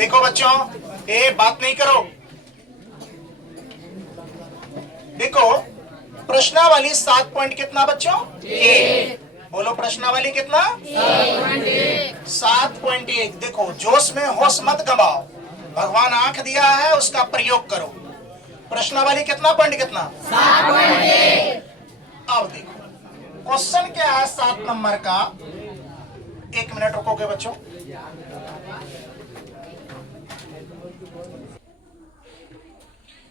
देखो बच्चों, ए बात नहीं करो। देखो प्रश्नावली 7 पॉइंट कितना बच्चों? बोलो प्रश्नावली कितना? 7.1। देखो जोश में होश मत गवाओ, भगवान आंख दिया है उसका प्रयोग करो। प्रश्नावली कितना पॉइंट कितना? 7.1। अब देखो क्वेश्चन क्या है 7 नंबर का। 1 मिनट रुकोगे बच्चों।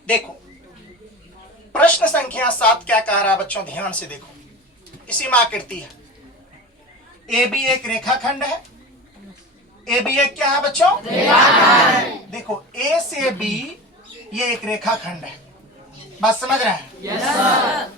देखो प्रश्न संख्या 7 क्या कह रहा है बच्चों, ध्यान से देखो। इसी में आकृति है। ए बी एक रेखाखंड है। ए बी एक क्या है बच्चों? रेखाखंड। देखो ए से बी ये एक रेखाखंड है, बात समझ रहे हैं? Yes sir.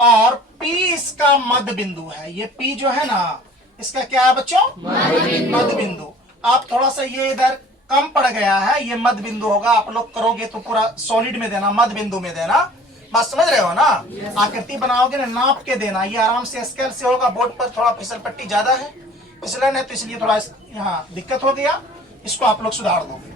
और पी इसका मध्य बिंदु है। ये पी जो है ना, इसका क्या है बच्चों? मध्य बिंदु। आप थोड़ा सा ये इधर कम पड़ गया है, ये मध्य बिंदु होगा। आप लोग करोगे तो पूरा सॉलिड में देना, मध्य बिंदु में देना। बात समझ रहे हो ना? आकृति बनाओगे ना, नाप के देना। ये आराम से स्केल से होगा। बोर्ड पर थोड़ा फिसल पट्टी ज्यादा है, फिसलन है, तो इसलिए थोड़ा यहाँ दिक्कत हो गया। इसको आप लोग सुधार दोगे।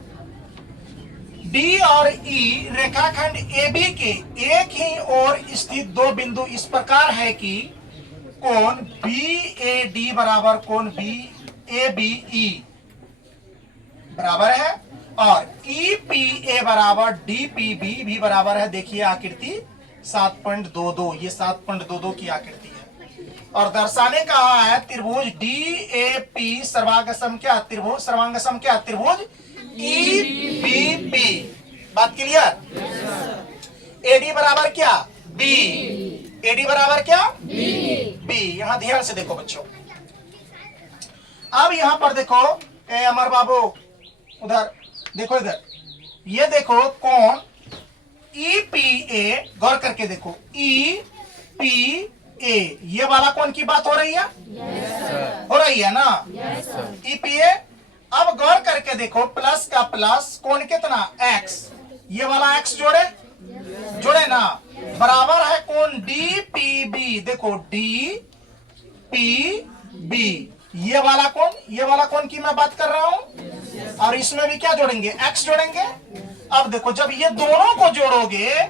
डी और ई रेखाखंड ए बी के एक ही ओर स्थित दो बिंदु इस प्रकार है कि कोण बी ए डी बराबर कोण बी ए बी ई बराबर है, और ई पी ए बराबर डी पी बी भी बराबर है। देखिए आकृति 7.22, ये 7.22 की आकृति है। और दर्शाने कहा है त्रिभुज डी ए पी सर्वांगसम क्या? त्रिभुज सर्वांगसम क्या? त्रिभुज ई बी पी। बात क्लियर? एडी बराबर क्या? बी। एडी बराबर क्या? बी। यहां ध्यान से देखो बच्चों। अब यहां पर देखो, ए अमर बाबू उधर देखो, इधर ये देखो कोण ई पी ए, गौर करके देखो, ई पी ए, ये वाला कोण की बात हो रही है? हो रही है ना? E P A. अब गौर करके देखो, प्लस का प्लस कोण कितना? एक्स। ये वाला एक्स जोड़े जोड़े ना, बराबर है कोण डी पी बी। देखो डी पी बी, ये वाला कोण की मैं बात कर रहा हूं। और इसमें भी क्या जोड़ेंगे? एक्स जोड़ेंगे। अब देखो जब ये दोनों को जोड़ोगे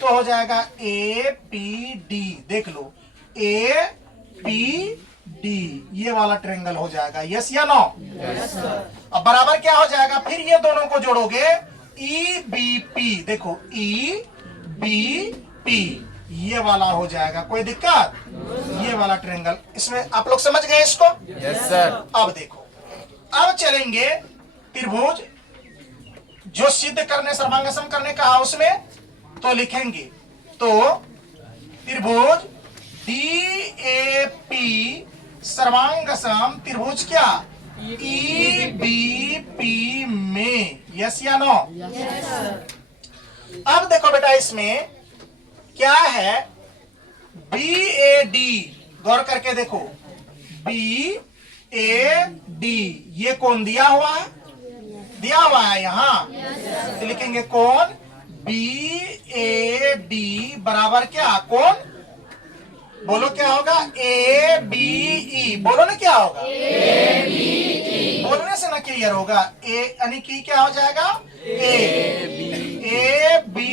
तो हो जाएगा ए पी डी। देख लो ए पी डी, ये वाला ट्रायंगल हो जाएगा। यस या नो? Yes sir. अब बराबर क्या हो जाएगा? फिर ये दोनों को जोड़ोगे ई बी पी। देखो ई बी पी, ये वाला हो जाएगा। कोई दिक्कत? ये वाला ट्रायंगल। इसमें आप लोग समझ गए इसको? Yes sir. अब देखो, अब चलेंगे त्रिभुज जो सिद्ध करने, सर्वांगसम करने कहा उसमें, तो लिखेंगे तो त्रिभुज डी ए पी सर्वांगसम त्रिभुज क्या? ई बी पी में। यस या नो? Yes sir. अब देखो बेटा इसमें क्या है? बी ए डी, गौर करके देखो, बी ए डी, ये कोण दिया हुआ है? दिया हुआ है यहाँ। तो लिखेंगे कोण बी ए डी बराबर क्या? कोण, बोलो क्या होगा? A B E. बोलो ना क्या होगा? A B E. बोलने से ना क्लियर होगा। ए यानी कि क्या हो जाएगा? A B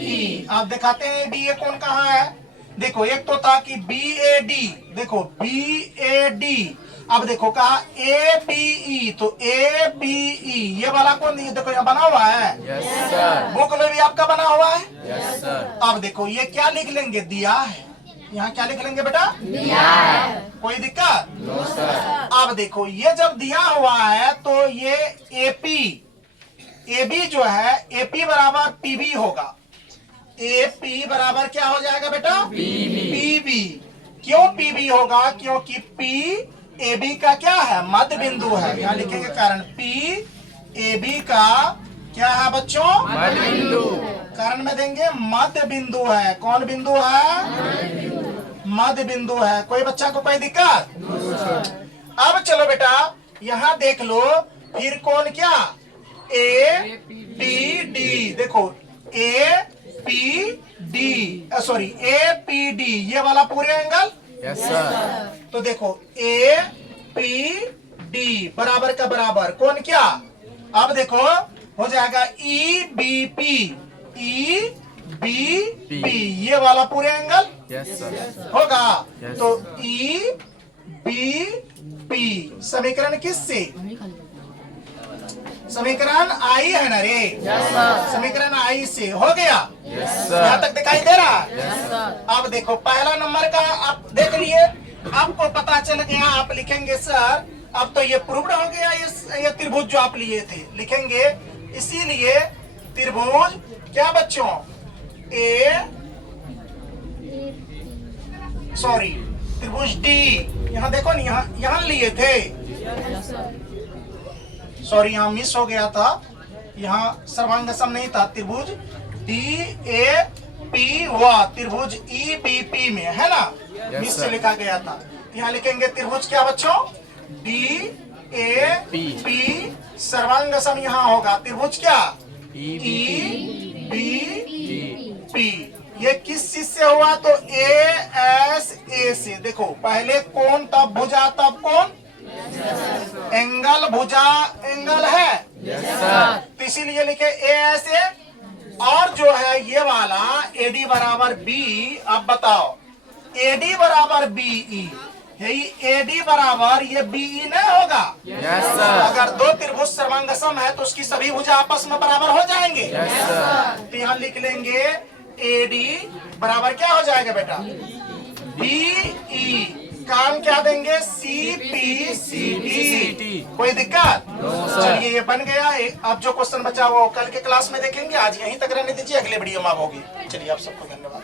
E. आप दिखाते हैं बी ए कोण कहाँ है? देखो एक तो था कि बी ए डी, देखो बी ए डी। अब देखो कहा ए बी ई, तो ए बी ई, ये वाला कौन? देखो यहाँ बना हुआ है। Yes sir. बुक में भी आपका बना हुआ है। Yes sir. अब देखो ये क्या लिख लेंगे? दिया है। यहाँ क्या लिख लेंगे बेटा? दिया है। कोई दिक्कत? No sir. अब देखो ये जब दिया हुआ है तो ये एपी, एबी जो है एपी बराबर पीबी होगा। एपी बराबर क्या हो जाएगा बेटा? पीबी। क्यों पीबी होगा? क्योंकि पी एबी का क्या है? मध्य बिंदु है। यहाँ लिखेंगे कारण पी एबी का क्या है बच्चों? मध्य बिंदु। कारण में देंगे मध्य बिंदु है। कौन बिंदु है? मध्य बिंदु है। कोई बच्चा को कोई दिक्कत? अब चलो बेटा यहाँ देख लो, फिर कौन क्या? A P D. देखो A P D, sorry A P D, ये वाला पूरे एंगल। Yes sir. तो देखो ए पी डी बराबर का बराबर कौन क्या। अब देखो हो जाएगा E B P, E B P, ये वाला पूरे एंगल यस सर। होगा। Yes. तो ई बी पी समीकरण किससे, समीकरण आई है ना रे, समीकरण आई से हो गया। यस यहाँ सर। तक दिखाई दे रहा है। यस अब देखो पहला नंबर का आप देख लिए, आपको पता चल गया। आप लिखेंगे सर अब तो ये प्रूव्ड हो गया, ये त्रिभुज जो आप लिए थे लिखेंगे। इसीलिए त्रिभुज क्या बच्चों, त्रिभुज डी, यहाँ देखो ना, यहाँ लिए थे, सॉरी यहाँ मिस हो गया था, यहाँ सर्वांग सम नहीं था। त्रिभुज डी ए पी हुआ, त्रिभुज ई बी पी में है ना, मिस से sir. लिखा गया था। यहाँ लिखेंगे त्रिभुज क्या बच्चों, डी ए पी सर्वांग सम यहाँ होगा। त्रिभुज क्या, ई बी पी, ये किस चीज से हुआ, तो ए एस ए से। देखो पहले कौन तब भुजा तब कौन, एंगल भुजा एंगल है, तो इसीलिए लिखे ए एस ए। और जो है ये वाला एडी बराबर बी, अब बताओ एडी बराबर बी ई, यही एडी बराबर ये बी ई नहीं होगा। Yes sir. अगर दो त्रिभुज सर्वांगसम है तो उसकी सभी भुजा आपस में बराबर हो जाएंगे। Yes sir. तो यहाँ लिख लेंगे एडी बराबर क्या हो जाएगा बेटा, बी ई, काम क्या देंगे, सी पी सी डी। कोई दिक्कत, चलिए ये बन गया। अब जो क्वेश्चन बचा वो कल के क्लास में देखेंगे, आज यहीं तक रहने दीजिए, अगले वीडियो में आप होगी। चलिए आप सबको धन्यवाद।